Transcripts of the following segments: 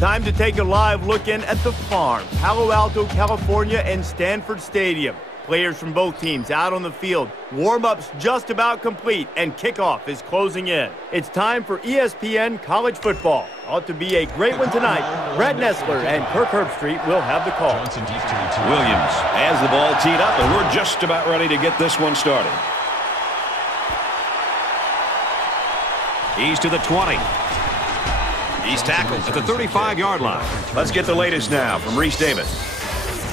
Time to take a live look in at the farm, Palo Alto, California, and Stanford Stadium. Players from both teams out on the field. Warm-ups just about complete, and kickoff is closing in. It's time for ESPN College Football. Ought to be a great one tonight. Brad Nessler and Kirk Herbstreit will have the call. Williams has the ball teed up, and we're just about ready to get this one started. He's to the 20. He's tackled at the 35-yard line. Let's get the latest now from Reese Davis.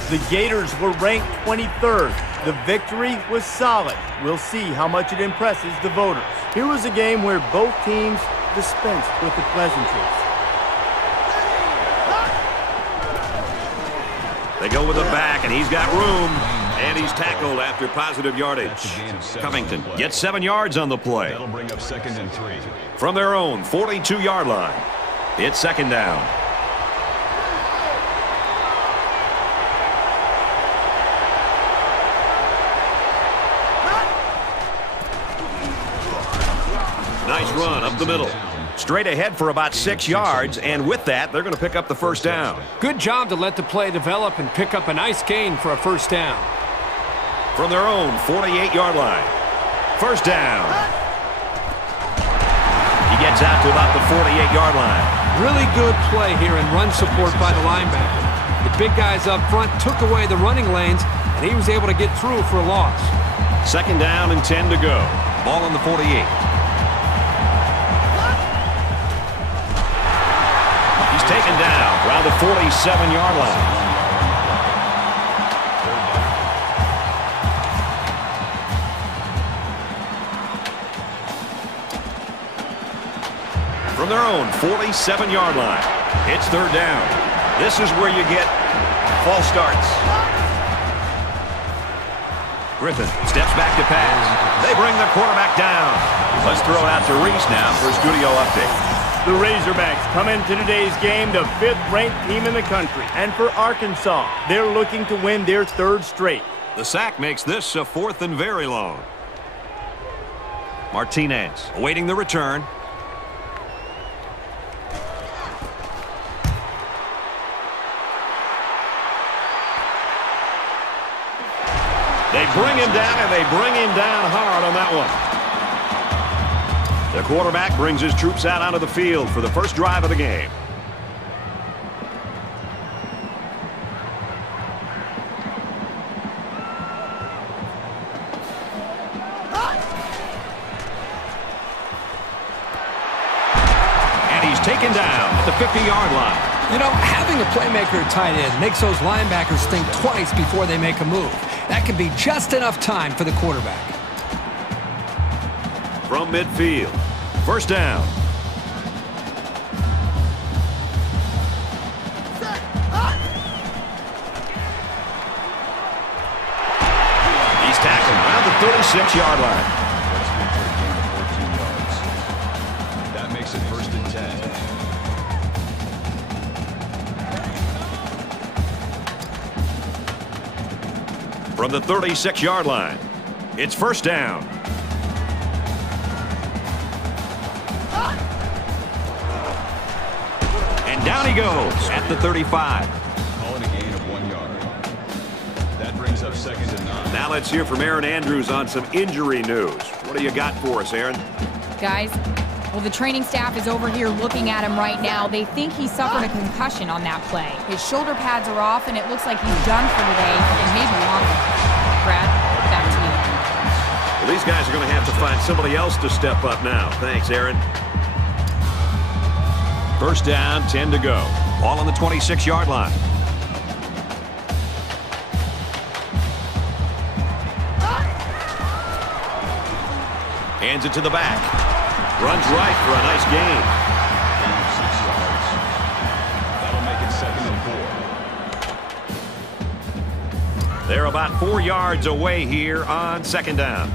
The Gators were ranked 23rd. The victory was solid. We'll see how much it impresses the voters. Here was a game where both teams dispensed with the pleasantries. They go with the back, and he's got room. And he's tackled after positive yardage. Covington gets 7 yards on the play. That'll bring up 2nd and 3. From their own 42-yard line, it's 2nd down. Nice run up the middle. Straight ahead for about 6 yards, and with that, they're going to pick up the first down. Good job to let the play develop and pick up a nice gain for a first down. From their own 48-yard line, first down. He gets out to about the 48-yard line. Really good play here and run support by the linebacker. The big guys up front took away the running lanes, and he was able to get through for a loss. 2nd down and 10 to go. Ball on the 48. Taken down around the 47-yard line. From their own 47-yard line, it's 3rd down. This is where you get false starts. Griffin steps back to pass. They bring the quarterback down. Let's throw it out to Reese now for a studio update. The Razorbacks come into today's game the 5th-ranked team in the country. And for Arkansas, they're looking to win their 3rd straight. The sack makes this a 4th and very long. Martinez awaiting the return. They bring him down, and they bring him down hard on that one. The quarterback brings his troops out onto the field for the first drive of the game. And he's taken down at the 50-yard line. You know, having a playmaker at tight end makes those linebackers think twice before they make a move. That can be just enough time for the quarterback. From midfield, first down. He's tackled around the 36-yard line. That makes it 1st and 10. From the 36-yard line, it's first down. And down he goes at the 35. Calling a gain of 1 yard. That brings up 2nd and 9. Now let's hear from Aaron Andrews on some injury news. What do you got for us, Aaron? Guys, well, the training staff is over here looking at him right now. They think he suffered a concussion on that play. His shoulder pads are off, and it looks like he's done for today and maybe longer. Brad, back to you. Well, these guys are going to have to find somebody else to step up now. Thanks, Aaron. First down, 10 to go. Ball on the 26-yard line. Hands it to the back. Runs right for a nice gain. 6 yards. That'll make it 2nd and 4. They're about 4 yards away here on 2nd down.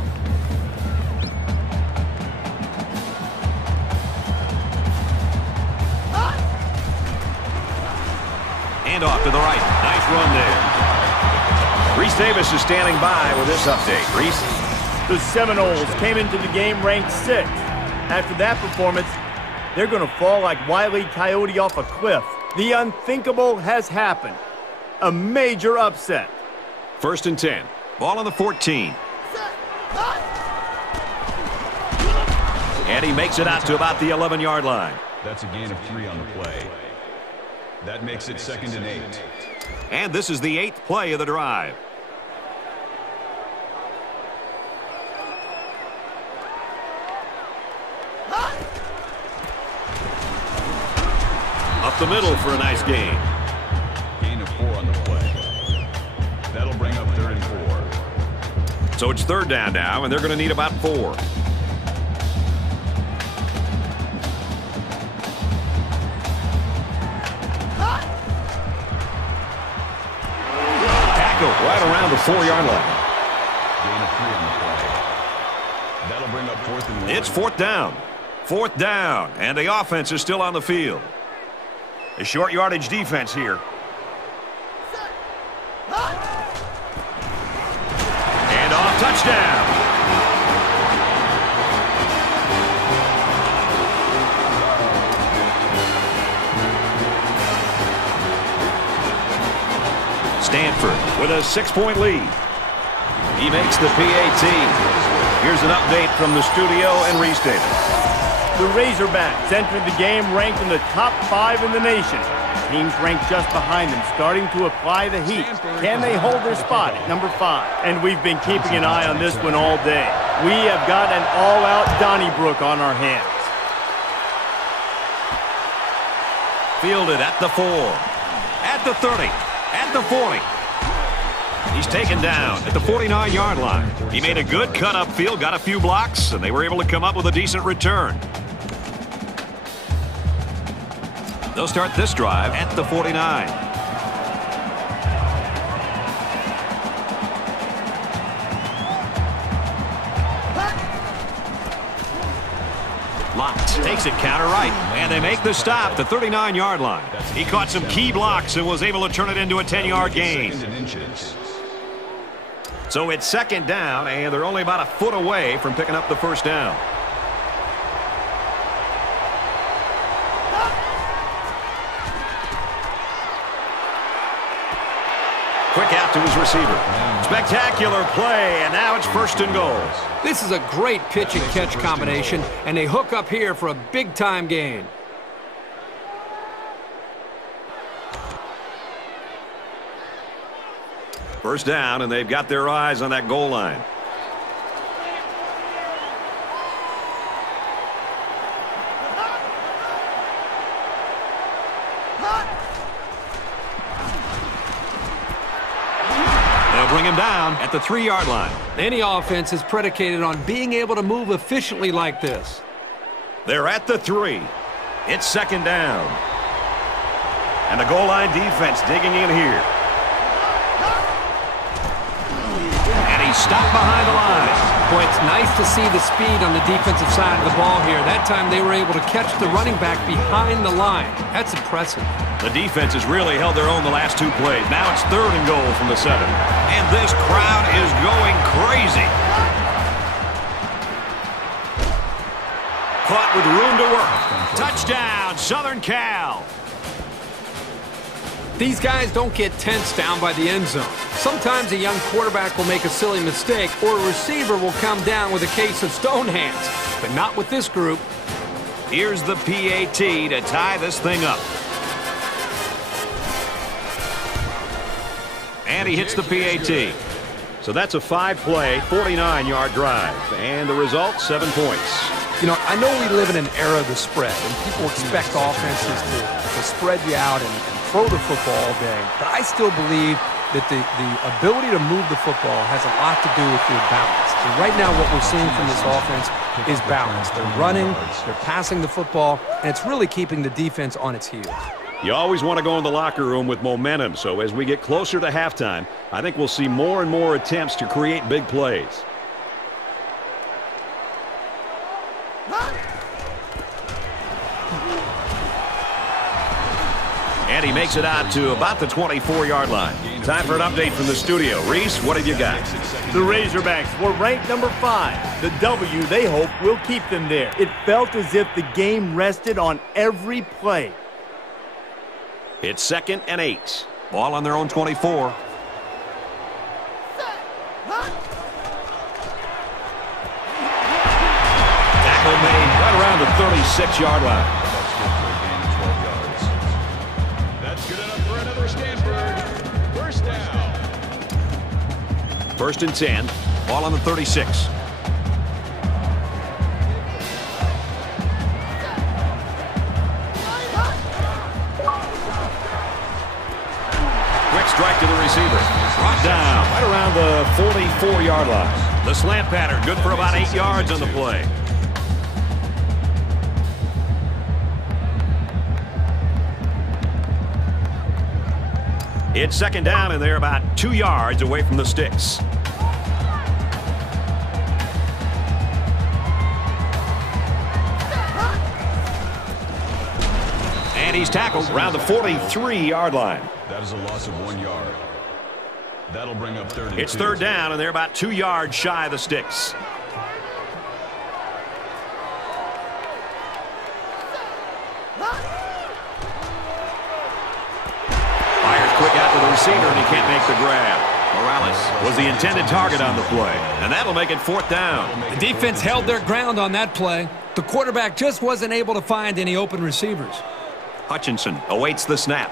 And off to the right. Nice run there. Reese Davis is standing by with this update. Reese? The Seminoles came into the game ranked 6th. After that performance, they're going to fall like Wile E. Coyote off a cliff. The unthinkable has happened. A major upset. 1st and 10. Ball on the 14. And he makes it out to about the 11-yard line. That's a gain of 3 on the play. That makes it 2nd and 8. And this is the 8th play of the drive. Up the middle for a nice gain. Gain of 4 on the play. That'll bring up 3rd and 4. So it's 3rd down now, and they're going to need about 4. Tackle right around the 4-yard line. Gain of 3 on the play. That'll bring up 4th and 1. It's 4th down. 4th down, and the offense is still on the field. A short yardage defense here. And off, touchdown. Stanford with a 6-point lead. He makes the PAT. Here's an update from the studio and restated. The Razorbacks entered the game ranked in the top 5 in the nation. Teams ranked just behind them starting to apply the heat. Can they hold their spot at number 5? And we've been keeping an eye on this one all day. We have got an all-out Donnybrook on our hands. Fielded at the 4, at the 30, at the 40. He's taken down at the 49-yard line. He made a good cut upfield, got a few blocks, and they were able to come up with a decent return. They'll start this drive at the 49. Locked. Takes it counter right. And they make the stop, the 39-yard line. He caught some key blocks and was able to turn it into a 10-yard gain. So it's 2nd down, and they're only about a foot away from picking up the 1st down. Quick out to his receiver. Spectacular play, and now it's 1st and goal. This is a great pitch and catch combination, and they hook up here for a big-time gain. First down, and they've got their eyes on that goal line. They'll bring him down at the 3-yard line. Any offense is predicated on being able to move efficiently like this. They're at the 3. It's 2nd down. And the goal line defense digging in here. Stopped behind the line. Boy, it's nice to see the speed on the defensive side of the ball here. That time they were able to catch the running back behind the line. That's impressive. The defense has really held their own the last 2 plays. Now it's 3rd and goal from the 7. And this crowd is going crazy. Caught with room to work. Touchdown, Southern Cal. These guys don't get tense down by the end zone. Sometimes a young quarterback will make a silly mistake, or a receiver will come down with a case of stone hands. But not with this group. Here's the PAT to tie this thing up. And he hits the PAT. So that's a 5-play, 49-yard drive. And the result, 7 points. You know, I know we live in an era of the spread, and people expect offenses to spread you out and throw the football all day. But I still believe that the ability to move the football has a lot to do with your balance. And right now what we're seeing from this offense is balance. They're running, they're passing the football, and it's really keeping the defense on its heels. You always want to go in the locker room with momentum, so as we get closer to halftime, I think we'll see more and more attempts to create big plays. And he makes it out to about the 24-yard line. Time for an update from the studio. Reese, what have you got? The Razorbacks were ranked number 5. The W, they hope, will keep them there. It felt as if the game rested on every play. It's 2nd and 8. Ball on their own 24. Tackle made right around the 36-yard line. That's good enough for another Stanford. First down. 1st and 10. Ball on the 36. Quick strike to the receiver. Brought down right around the 44-yard line. The slant pattern good for about 8 yards on the play. It's 2nd down, and they're about 2 yards away from the sticks. And he's tackled around the 43-yard line. That is a loss of 1 yard. That'll bring up 3rd and 2. It's 3rd down, and they're about 2 yards shy of the sticks. Quick out to the receiver, and he can't make the grab. Morales was the intended target on the play, and that'll make it 4th down. The defense held their ground on that play. The quarterback just wasn't able to find any open receivers. Hutchinson awaits the snap.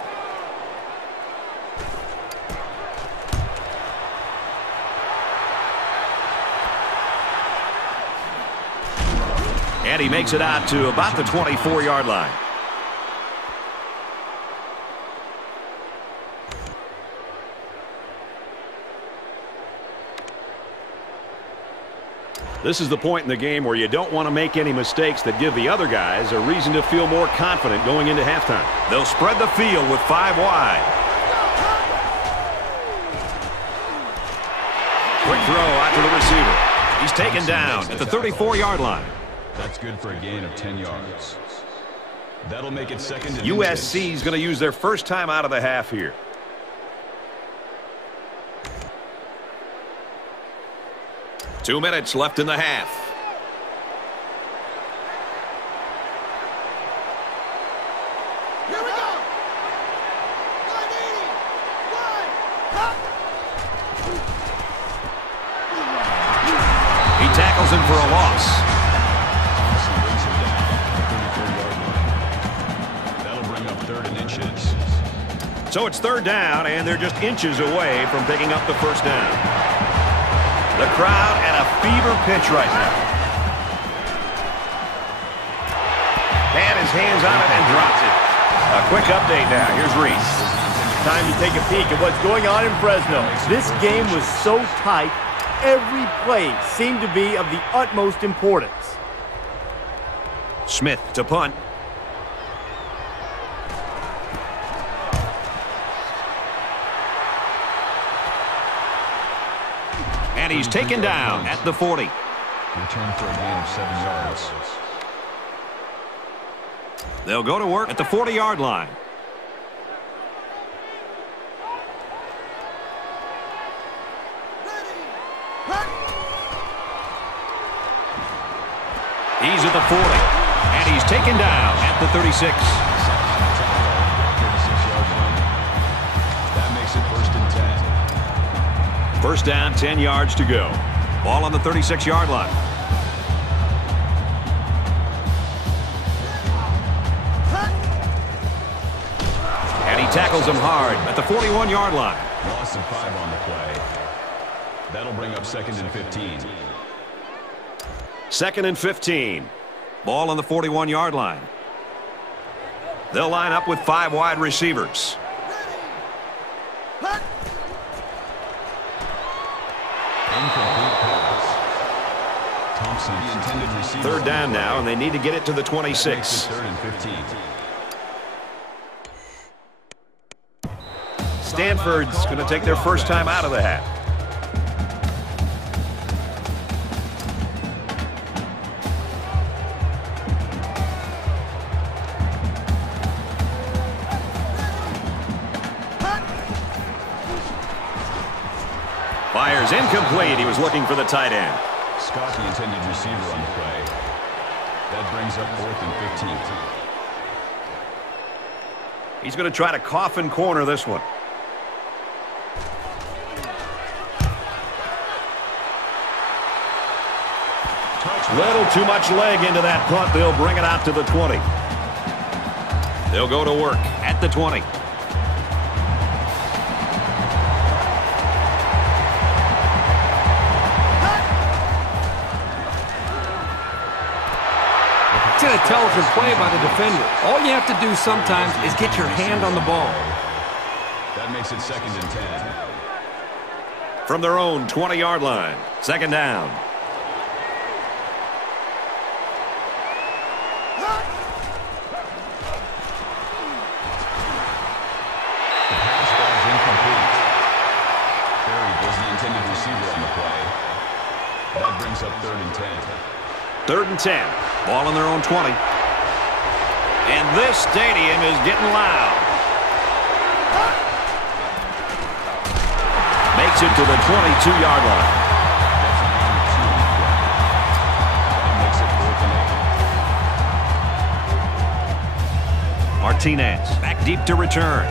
And he makes it out to about the 24-yard line. This is the point in the game where you don't want to make any mistakes that give the other guys a reason to feel more confident going into halftime. They'll spread the field with 5 wide. Quick throw out to the receiver. He's taken down at the 34-yard line. That's good for a gain of 10 yards. That'll make it 2nd and USC is going to use their first time out of the half here. Two minutes left in the half. Here we go. 181. He tackles him for a loss. That'll bring up 3rd and inches. So it's 3rd down, and they're just inches away from picking up the first down. The crowd at a fever pitch right now. And his hands on it and drops it. A quick update now. Here's Reese. Time to take a peek at what's going on in Fresno. This game was so tight, every play seemed to be of the utmost importance. Smith to punt. And he's taken down at the 40. Return for a gain of 7 yards. They'll go to work at the 40-yard line. He's at the 40, and he's taken down at the 36. That makes it 1st and 10. First down, 10 yards to go. Ball on the 36-yard line. And he tackles him hard at the 41-yard line. Loss of 5 on the play. That'll bring up 2nd and 15. 2nd and 15. Ball on the 41-yard line. They'll line up with 5 wide receivers. Incomplete pass. Thompson, the intended receiver. 3rd down now, and they need to get it to the 26. 3rd and 15. Stanford's going to take their first time out of the half. Fires incomplete. He was looking for the tight end. Scott, the intended receiver on the play. That brings up 4th and 15. He's going to try to coffin corner this one. Little too much leg into that punt. They'll bring it out to the 20. They'll go to work at the 20. It's an intelligent play by the defender. All you have to do sometimes is get your hand on the ball. That makes it 2nd and 10. From their own 20-yard line. 2nd down. That brings up 3rd and 10. 3rd and 10. Ball on their own 20. And this stadium is getting loud. Makes it to the 22-yard line. That makes it 4th and 8. Martinez back deep to return.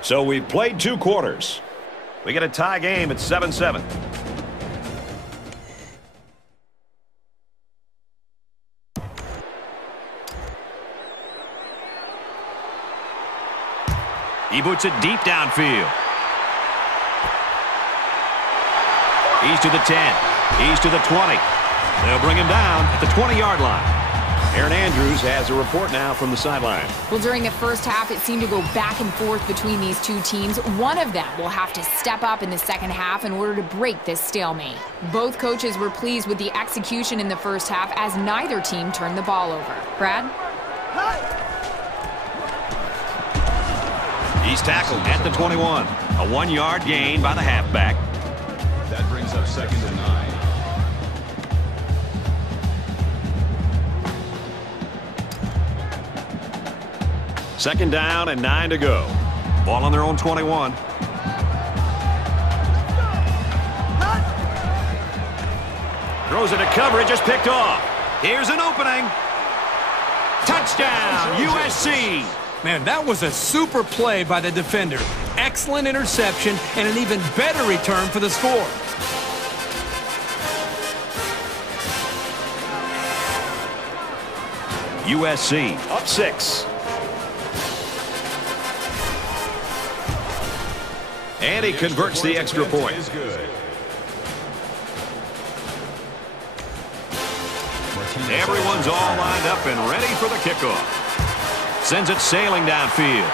So we've played 2 quarters. We get a tie game at 7-7. He boots it deep downfield. He's to the 10. He's to the 20. They'll bring him down at the 20-yard line. Aaron Andrews has a report now from the sideline. Well, during the first half, it seemed to go back and forth between these two teams. One of them will have to step up in the second half in order to break this stalemate. Both coaches were pleased with the execution in the first half as neither team turned the ball over. Brad? He's tackled at the 21. A 1-yard gain by the halfback. That brings up 2nd and 9. Second down and 9 to go. Ball on their own 21. Throws it to coverage, just picked off. Here's an opening. Touchdown, USC. Man, that was a super play by the defender. Excellent interception and an even better return for the score. USC up 6. And he converts the extra point. Everyone's all lined up and ready for the kickoff. Sends it sailing downfield.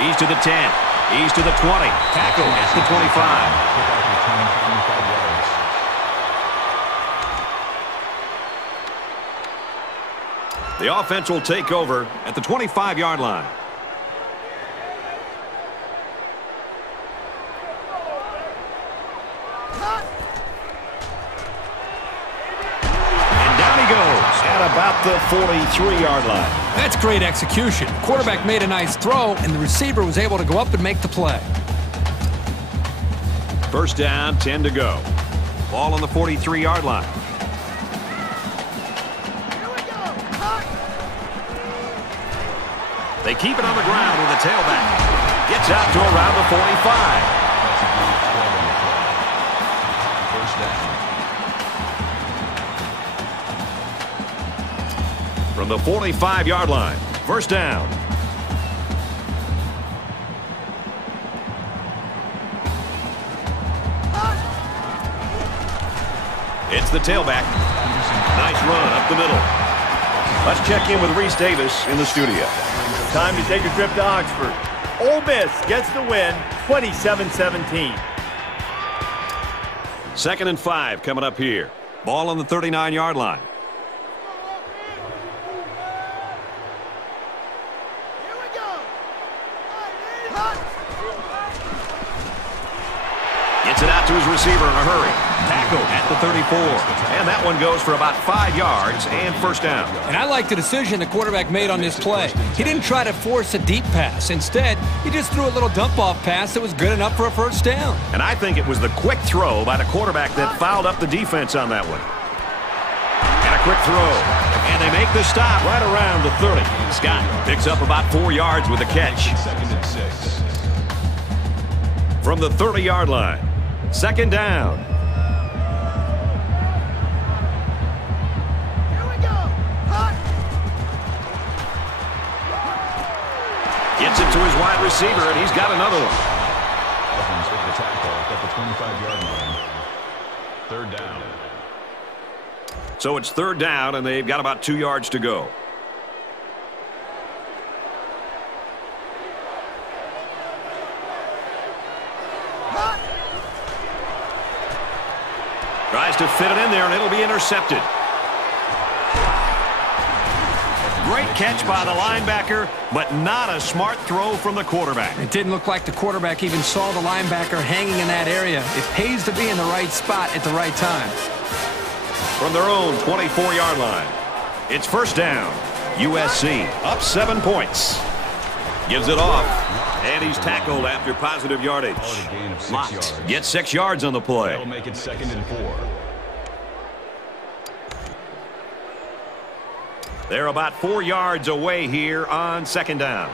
He's to the 10. He's to the 20. Tackle at the 25. The offense will take over at the 25-yard line. About the 43-yard line. That's great execution. Quarterback made a nice throw, and the receiver was able to go up and make the play. First down, 10 to go. Ball on the 43-yard line. They keep it on the ground with a tailback. Gets out to around the 45. First down. From the 45-yard line. First down. It's the tailback. Nice run up the middle. Let's check in with Reese Davis in the studio. Time to take a trip to Oxford. Ole Miss gets the win, 27-17. 2nd and 5 coming up here. Ball on the 39-yard line. Gets it out to his receiver in a hurry. Tackle at the 34. And that one goes for about 5 yards and first down. And I like the decision the quarterback made on this play. He didn't try to force a deep pass. Instead, he just threw a little dump-off pass that was good enough for a first down. And I think it was the quick throw by the quarterback that fouled up the defense on that one. And a quick throw. And they make the stop right around the 30. Scott picks up about 4 yards with the catch. Second and 6. From the 30-yard line. Second down. Here we go. Hot. Gets it to his wide receiver, and he's got another one. Evans with the tackle at the 25-yard line. Third down. So it's third down, and they've got about 2 yards to go. Tries to fit it in there, and it'll be intercepted. Great catch by the linebacker, but not a smart throw from the quarterback. It didn't look like the quarterback even saw the linebacker hanging in that area. It pays to be in the right spot at the right time. From their own 24-yard line, it's first down. USC up 7 points. Gives it off, and he's tackled after positive yardage. Call it a gain of 6 Lott yards. gets 6 yards on the play. That'll make it second and 4. They're about 4 yards away here on second down.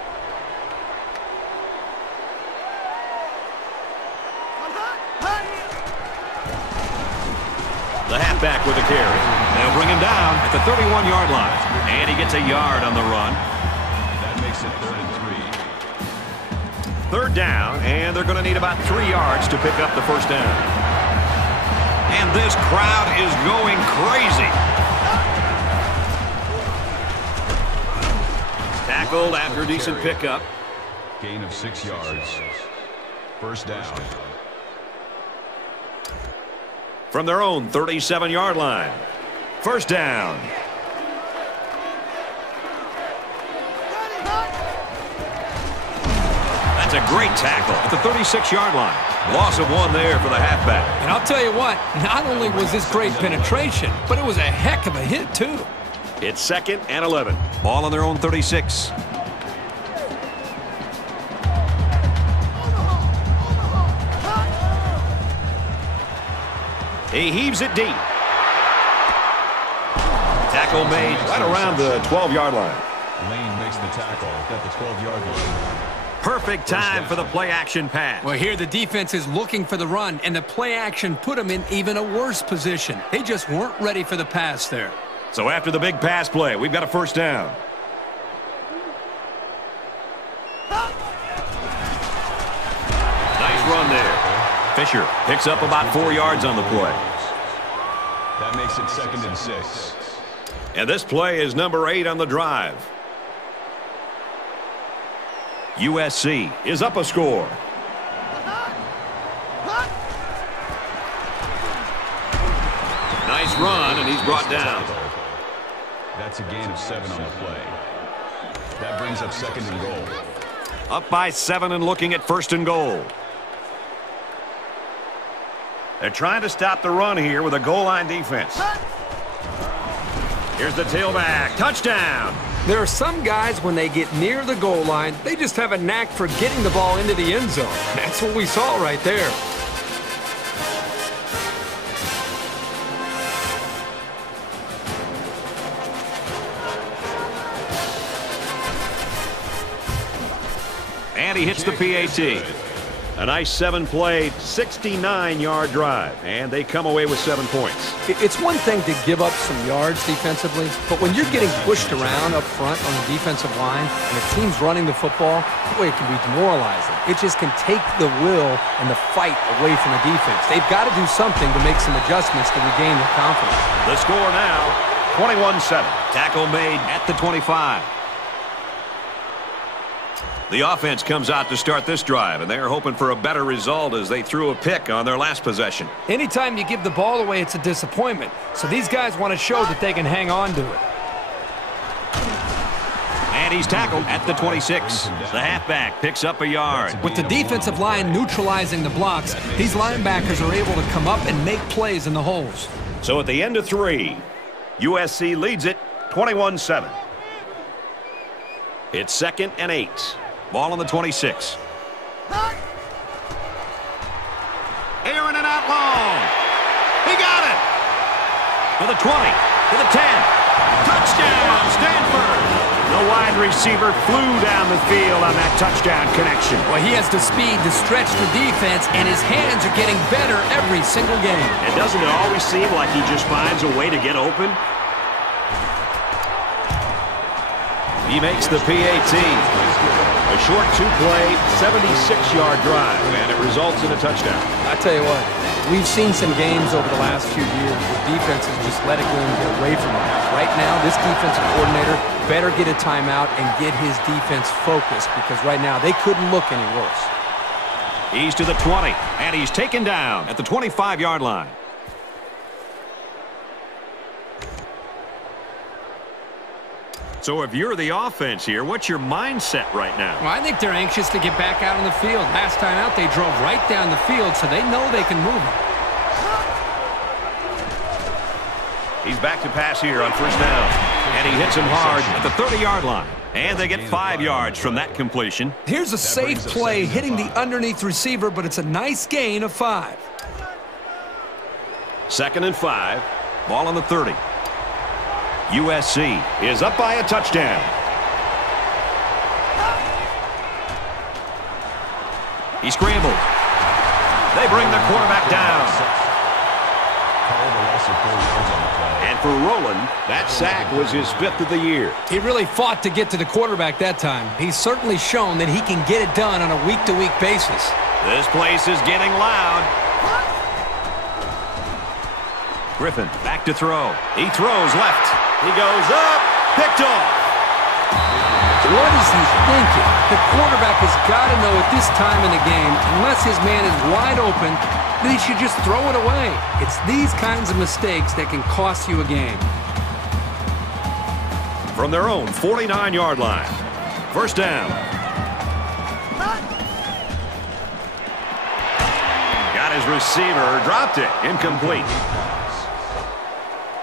The halfback with the carry. They'll bring him down at the 31-yard line. And he gets a yard on the run. That makes it third and 3. Third down, and they're going to need about 3 yards to pick up the first down. And this crowd is going crazy. Tackled after a decent pickup. Gain of 6 yards. First down. From their own 37-yard line. First down. That's a great tackle at the 36-yard line. Loss of 1 there for the halfback. And I'll tell you what, not only was this great penetration, but it was a heck of a hit, too. It's second and 11. Ball on their own 36. He heaves it deep. Tackle made right around the 12-yard line. Lane makes the tackle at the 12-yard line. Perfect time for the play-action pass. Well, here the defense is looking for the run, and the play action put them in even a worse position. They just weren't ready for the pass there. So after the big pass play, we've got a first down. Nice run there. Fisher picks up about 4 yards on the play. That makes it second and 6. And this play is number 8 on the drive. USC is up a score. Nice run, and he's brought down. That's a gain of 7 on the play. That brings up second and goal. Up by 7 and looking at first and goal. They're trying to stop the run here with a goal line defense. Here's the tailback. Touchdown. There are some guys, when they get near the goal line, they just have a knack for getting the ball into the end zone. That's what we saw right there. And he hits the PAT. A nice 7-play, 69-yard drive. And they come away with 7 points. It's one thing to give up some yards defensively, but when you're getting pushed around up front on the defensive line and the team's running the football, boy, it can be demoralizing. It just can take the will and the fight away from the defense. They've got to do something to make some adjustments to regain their confidence. The score now, 21-7. Tackle made at the 25. The offense comes out to start this drive, and they're hoping for a better result as they threw a pick on their last possession. Anytime you give the ball away, it's a disappointment. So these guys want to show that they can hang on to it. And he's tackled at the 26. The halfback picks up a yard. With the defensive line neutralizing the blocks, these linebackers are able to come up and make plays in the holes. So at the end of 3, USC leads it 21-7. It's 2nd and 8. Ball on the 26. Airing it out long. He got it. To the 20. To the 10. Touchdown, Stanford. The wide receiver flew down the field on that touchdown connection. Well, he has the speed to stretch the defense, and his hands are getting better every single game. And doesn't it always seem like he just finds a way to get open? He makes the PAT. A short 2-play, 76-yard drive, and it results in a touchdown. I tell you what, we've seen some games over the last few years where defenses just let it go and get away from it. Right now, this defensive coordinator better get a timeout and get his defense focused, because right now they couldn't look any worse. He's to the 20, and he's taken down at the 25-yard line. So if you're the offense here, what's your mindset right now? Well, I think they're anxious to get back out on the field. Last time out, they drove right down the field, so they know they can move it. He's back to pass here on first down, and he hits him hard at the 30-yard line. And they get 5 yards from that completion. Here's a safe play hitting the underneath receiver, but it's a nice gain of 5. 2nd and 5. Ball on the 30. USC is up by a touchdown. He scrambled. They bring the quarterback down. And for Rowland, that sack was his 5th of the year. He really fought to get to the quarterback that time. He's certainly shown that he can get it done on a week-to-week basis. This place is getting loud. Griffin back to throw. He throws left. He goes up. Picked off. What is he thinking? The quarterback has got to know at this time in the game, unless his man is wide open, that he should just throw it away. It's these kinds of mistakes that can cost you a game. From their own 49-yard line. First down. Got his receiver. Dropped it. Incomplete.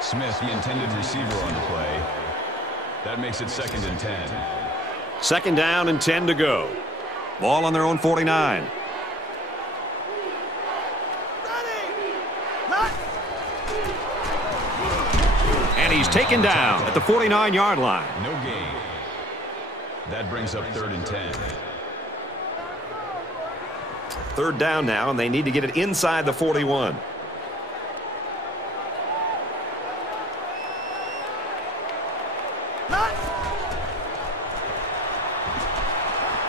Smith, the intended receiver on the play. That makes it 2nd and 10. 2nd down and 10 to go. Ball on their own 49. And he's taken down at the 49-yard line. No gain. That brings up 3rd and 10. 3rd down now, and they need to get it inside the 41.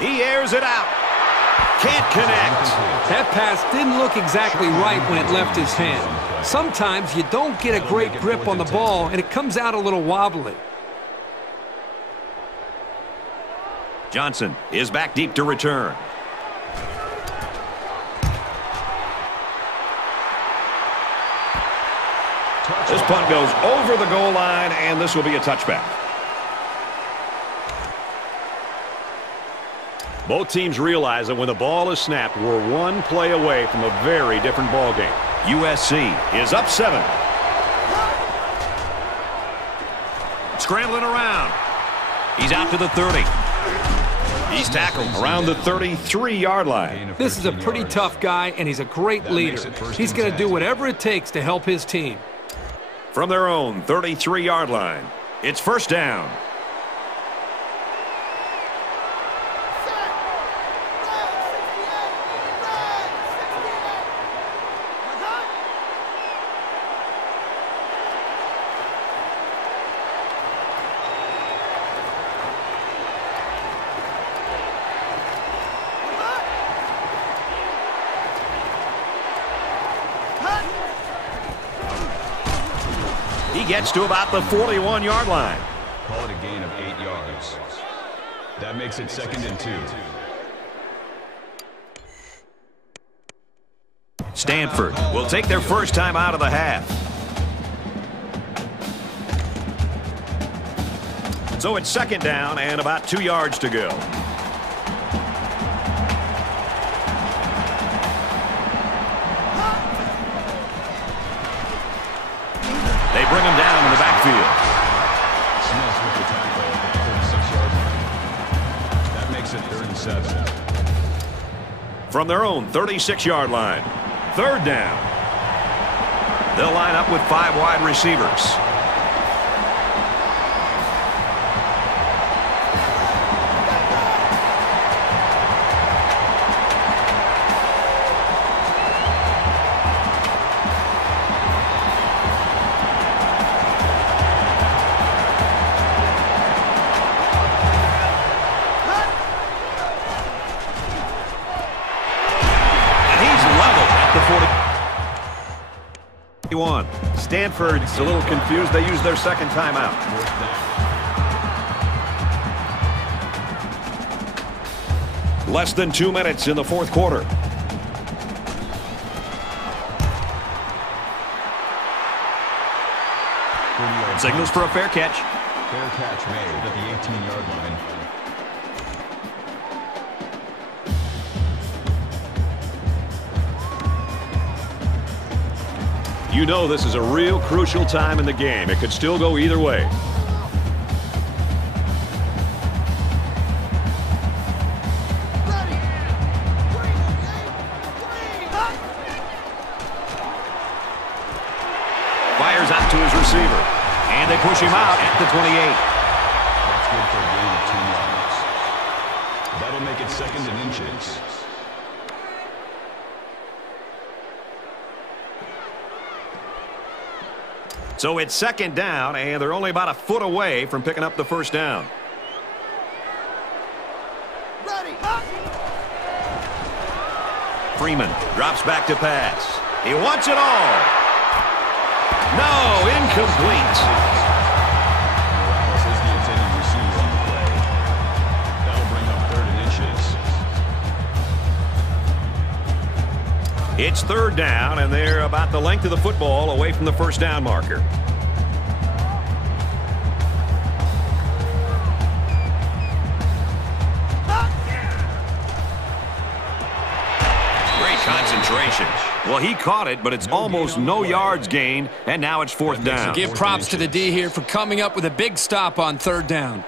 He airs it out. Can't connect. That pass didn't look exactly right when it left his hand. Sometimes you don't get a great grip on the ball, and it comes out a little wobbly. Johnson is back deep to return. This punt goes over the goal line, and this will be a touchback. Both teams realize that when the ball is snapped, we're one play away from a very different ball game. USC is up 7. Scrambling around. He's out to the 30. He's tackled around the 33-yard line. This is a pretty tough guy, and he's a great leader. He's going to do whatever it takes to help his team. From their own 33-yard line, it's first down. He gets to about the 41-yard line. Call it a gain of 8 yards. That makes it 2nd and 2. Stanford will take their first time out of the half. So it's second down and about 2 yards to go. They bring him down in the backfield. Smith with the tackle at the 36-yard line. That makes it 3rd and 7. From their own 36-yard line. 3rd down. They'll line up with 5 wide receivers. Stanford's a little confused. They use their second timeout. Less than 2 minutes in the 4th quarter. Signals for a fair catch. Fair catch made at the 18-yard line. You know this is a real crucial time in the game. It could still go either way. Fires out to his receiver. And they push him out at the 28. That's good for a gain of 2 yards. That'll make it 2nd and inches. So it's 2nd down, and they're only about a foot away from picking up the 1st down. Freeman drops back to pass. He wants it all. No, incomplete. Morales is the intended receiver on the play. That'll bring up 3rd and inches. It's 3rd down, and they're about the length of the football away from the 1st down marker. Great concentration. Well, he caught it, but it's almost no yards gained, and now it's 4th down. Give props to the D here for coming up with a big stop on 3rd down.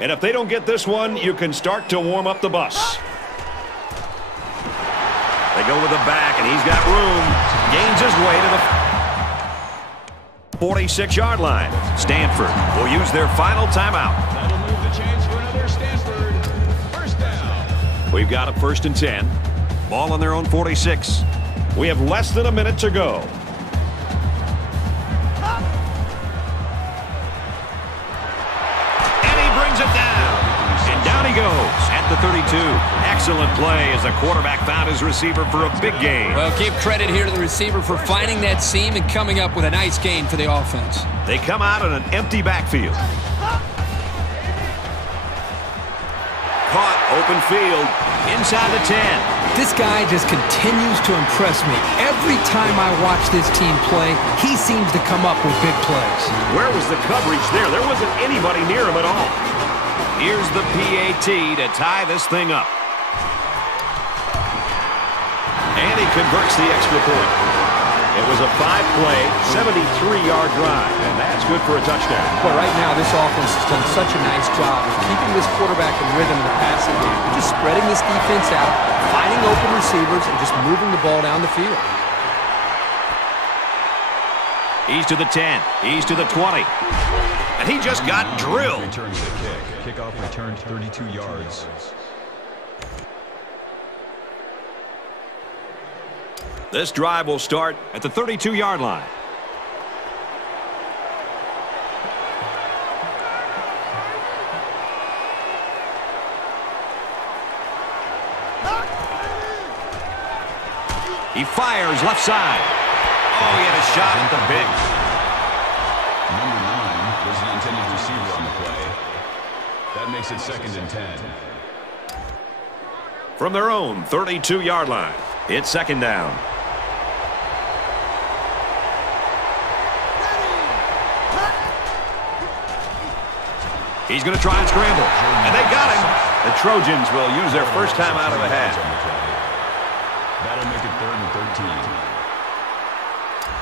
And if they don't get this one, you can start to warm up the bus. They go to the back, and he's got room. Gains his way to the 46-yard line. Stanford will use their final timeout. That'll move the chains for another Stanford. 1st down. We've got a 1st and 10. Ball on their own 46. We have less than a minute to go. And he brings it down. And down he goes at the 32. Excellent play as the quarterback found his receiver for a big gain. Well, give credit here to the receiver for finding that seam and coming up with a nice gain for the offense. They come out on an empty backfield. Caught, open field, inside the 10. This guy just continues to impress me. Every time I watch this team play, he seems to come up with big plays. Where was the coverage there? There wasn't anybody near him at all. Here's the PAT to tie this thing up. And he converts the extra point. It was a 5-play, 73-yard drive, and that's good for a touchdown. But right now, this offense has done such a nice job of keeping this quarterback in rhythm in the passing game. They're just spreading this defense out, finding open receivers, and just moving the ball down the field. He's to the 10. He's to the 20. And he just got drilled. Returns the kick. Kickoff returned 32 yards. This drive will start at the 32-yard line. He fires left side. Oh, he had a shot at the pick. Number 9 was the intended receiver on the play. That makes it 2nd and 10. From their own 32-yard line, it's 2nd down. He's going to try and scramble. And they got him. The Trojans will use their first time out of the half. That'll make it 3rd and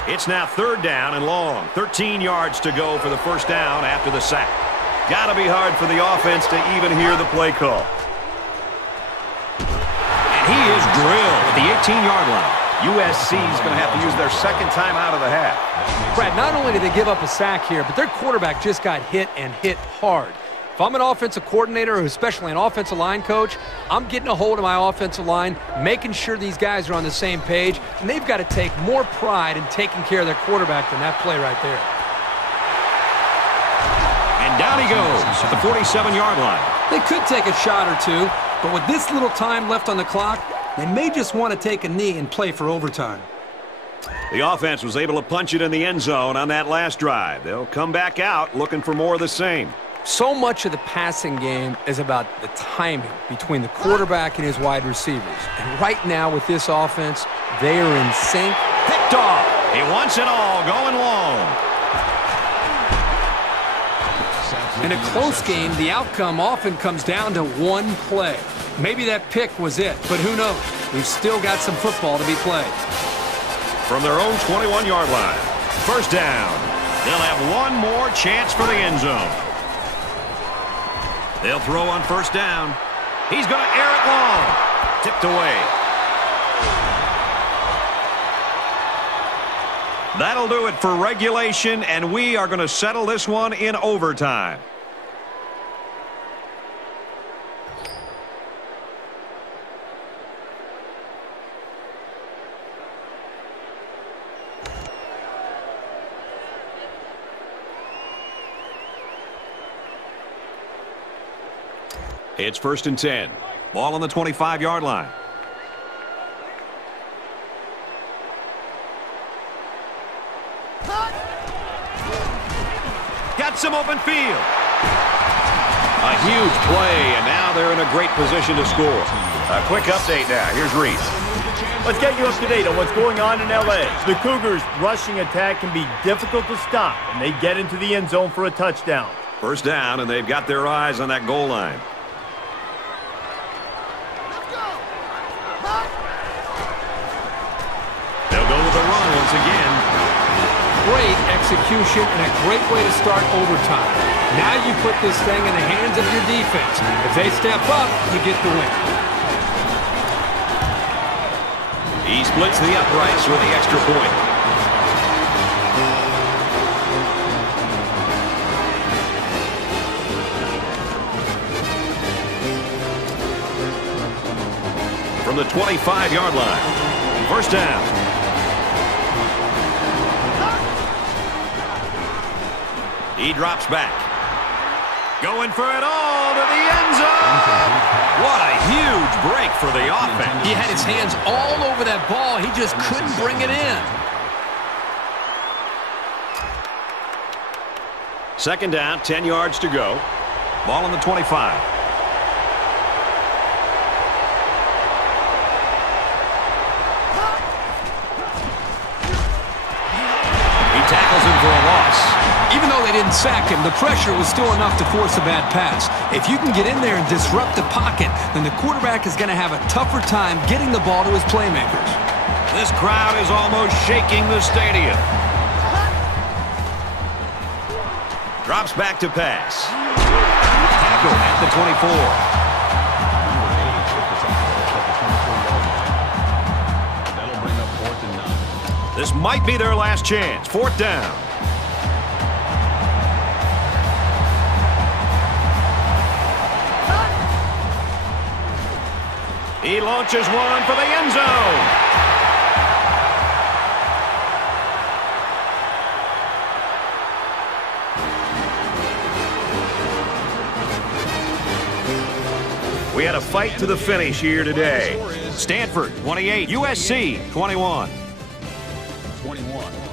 13. It's now 3rd down and long. 13 yards to go for the first down after the sack. Got to be hard for the offense to even hear the play call. And he is drilled at the 18-yard line. USC is going to have to use their second time out of the half. Brad, not only did they give up a sack here, but their quarterback just got hit and hit hard. If I'm an offensive coordinator, or especially an offensive line coach, I'm getting a hold of my offensive line, making sure these guys are on the same page, and they've got to take more pride in taking care of their quarterback than that play right there. And down he goes at the 47-yard line. They could take a shot or two, but with this little time left on the clock, they may just want to take a knee and play for overtime. The offense was able to punch it in the end zone on that last drive. They'll come back out looking for more of the same. So much of the passing game is about the timing between the quarterback and his wide receivers. And right now with this offense, they are in sync. Picked off. He wants it all going long. In a close game, the outcome often comes down to one play. Maybe that pick was it, but who knows? We've still got some football to be played. From their own 21-yard line, first down. They'll have one more chance for the end zone. They'll throw on first down. He's going to air it long. Tipped away. That'll do it for regulation, and we are going to settle this one in overtime. It's 1st and 10. Ball on the 25-yard line. Got some open field. A huge play, and now they're in a great position to score. A quick update now. Here's Reese. Let's get you up to date on what's going on in L.A. The Cougars' rushing attack can be difficult to stop, and they get into the end zone for a touchdown. First down, and they've got their eyes on that goal line. They'll go with a run once again. Great execution and a great way to start overtime. Now you put this thing in the hands of your defense. If they step up, you get the win. He splits the uprights with the extra point. From the 25-yard line, first down. He drops back. Going for it all to the end zone. What a huge break for the offense. He had his hands all over that ball. He just couldn't bring it in. Second down, 10 yards to go. Ball on the 25. He tackles him for a loss. Even though they didn't sack him, the pressure was still enough to force a bad pass. If you can get in there and disrupt the pocket, then the quarterback is going to have a tougher time getting the ball to his playmakers. This crowd is almost shaking the stadium. Drops back to pass. Tackle at the 24. That'll bring up 4th and 9. This might be their last chance. 4th down. He launches one for the end zone. We had a fight to the finish here today. Stanford, 28. USC, 21. 21.